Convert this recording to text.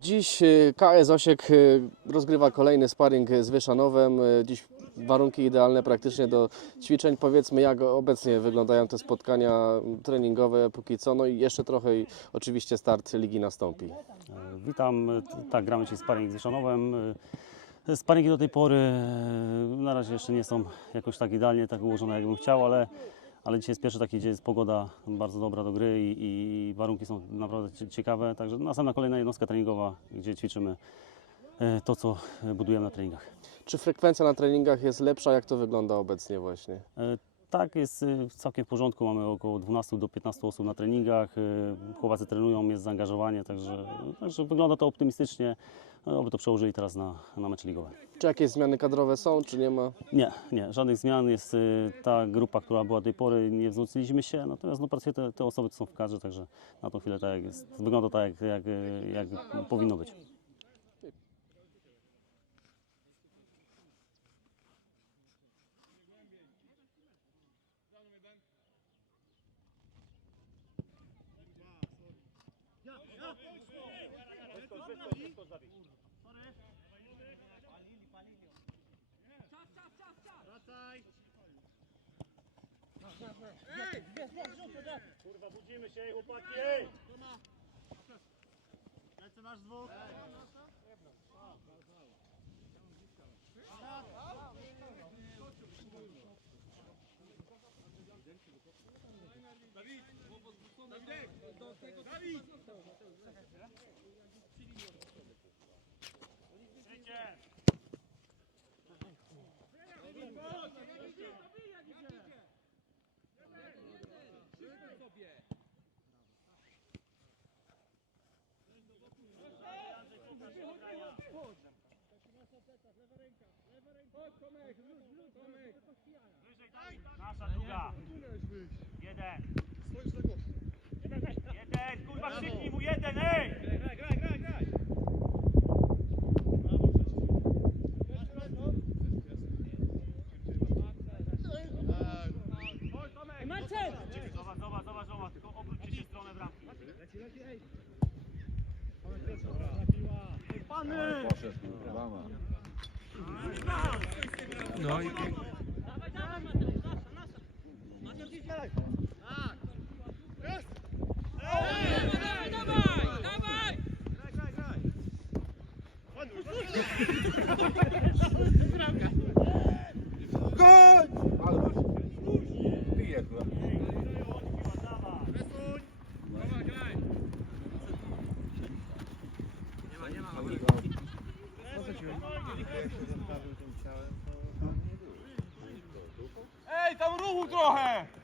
Dziś y, KS Osiek y, rozgrywa kolejny sparring z Wyszanowem. Y, Dziś warunki idealne praktycznie do ćwiczeń. Powiedzmy, jak obecnie wyglądają te spotkania treningowe póki co. No i jeszcze trochę oczywiście start ligi nastąpi. Witam. Tak, gramy dzisiaj sparring z Wyszanowem. Sparingi do tej pory na razie jeszcze nie są jakoś tak idealnie tak ułożone, jakbym chciał, ale, ale dzisiaj jest pierwszy taki, gdzie jest pogoda bardzo dobra do gry i, i warunki są naprawdę cie- ciekawe. Także następna kolejna jednostka treningowa, gdzie ćwiczymy e, to, co e, budujemy na treningach. Czy frekwencja na treningach jest lepsza? Jak to wygląda obecnie właśnie? Tak, jest e, całkiem w porządku. Mamy około 12 do 15 osób na treningach. e, Chłopacy trenują, jest zaangażowanie, także, także wygląda to optymistycznie. No, Oby to przełożyli teraz na, na mecze ligowe. Czy jakieś zmiany kadrowe są, czy nie ma? Nie, nie, żadnych zmian. Jest y, ta grupa, która była do tej pory, nie wzmocniliśmy się, natomiast no, pracuje te, te osoby, co są w kadrze, także na tą chwilę tak jest. Wygląda tak, jak, jak, y, jak powinno być. Palili, palili. Czas, czas, czas, czas. Wracaj. Ej! Kurwa, budzimy się, chłopaki! Lecę masz dwóch. Jedną. Nasza druga. Jeden. Jeden, kurwa krzyknij mu jeden, ej! Graj, graj, graj, graj! Zobacz, zobacz, zobacz, zobacz, tylko obróćcie się w stronę bramki. Pany! Ej, tam ruchu trochę!